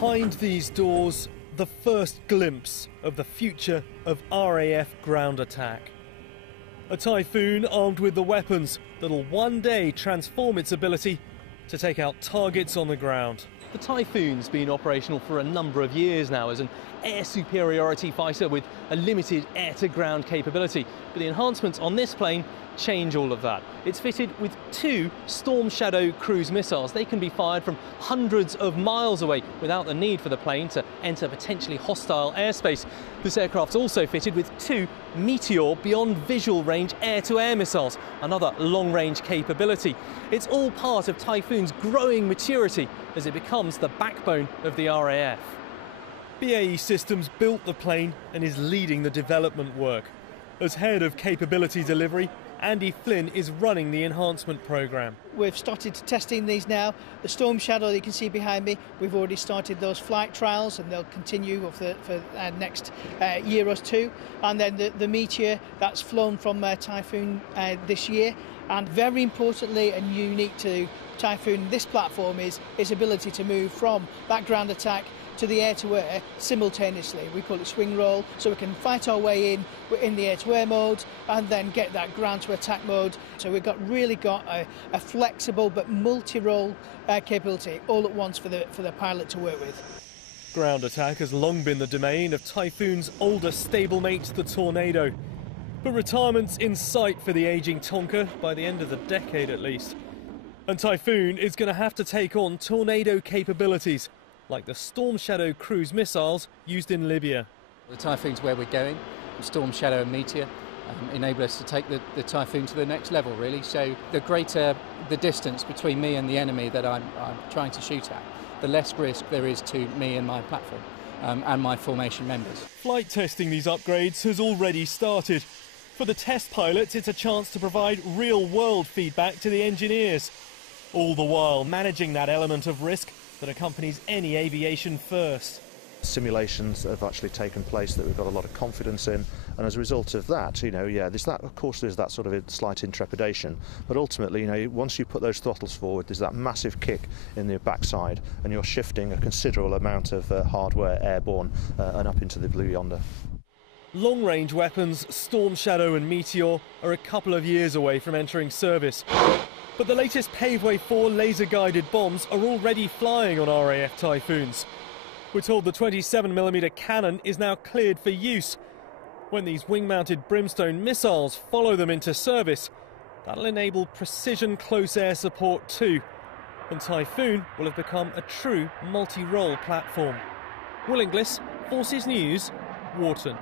Behind these doors, the first glimpse of the future of RAF ground attack. A Typhoon armed with the weapons that'll one day transform its ability to take out targets on the ground. The Typhoon's been operational for a number of years now as an air superiority fighter with a limited air-to-ground capability. But the enhancements on this plane change all of that. It's fitted with 2 Stormshadow cruise missiles. They can be fired from hundreds of miles away without the need for the plane to enter potentially hostile airspace. This aircraft's also fitted with 2 Meteor beyond visual range air-to-air missiles, another long-range capability. It's all part of Typhoon's growing maturity as it becomes the backbone of the RAF. BAE Systems built the plane and is leading the development work. As head of capability delivery, Andy Flynn is running the enhancement programme. We've started testing these now. The Stormshadow that you can see behind me, we've already started those flight trials and they'll continue for next year or two. And then the Meteor, that's flown from Typhoon this year. And very importantly and unique to Typhoon, this platform is its ability to move from that ground attack to the air-to-air simultaneously. We call it swing roll, so we can fight our way in the air-to-air mode and then get that ground-to-attack mode. So we've really got a flexible but multi-role capability all at once for the pilot to work with. Ground attack has long been the domain of Typhoon's older stablemate, the Tornado. But retirement's in sight for the ageing Tonka by the end of the decade at least. And Typhoon is going to have to take on Tornado capabilities, like the Stormshadow cruise missiles used in Libya. The Typhoon's where we're going. Stormshadow and Meteor enable us to take the Typhoon to the next level, really. So the greater the distance between me and the enemy that I'm trying to shoot at, the less risk there is to me and my platform and my formation members. Flight testing these upgrades has already started. For the test pilots, it's a chance to provide real-world feedback to the engineers, all the while managing that element of risk that accompanies any aviation first. Simulations have actually taken place that we've got a lot of confidence in, and as a result of that, there's that, of course, there's that sort of slight intrepidation, but ultimately, once you put those throttles forward, there's that massive kick in the backside, and you're shifting a considerable amount of hardware airborne and up into the blue yonder. Long-range weapons, Stormshadow and Meteor, are a couple of years away from entering service. But the latest Paveway 4 laser-guided bombs are already flying on RAF Typhoons. We're told the 27mm cannon is now cleared for use. When these wing-mounted Brimstone missiles follow them into service, that'll enable precision close air support too. And Typhoon will have become a true multi-role platform. Will Inglis, Forces News, Warton.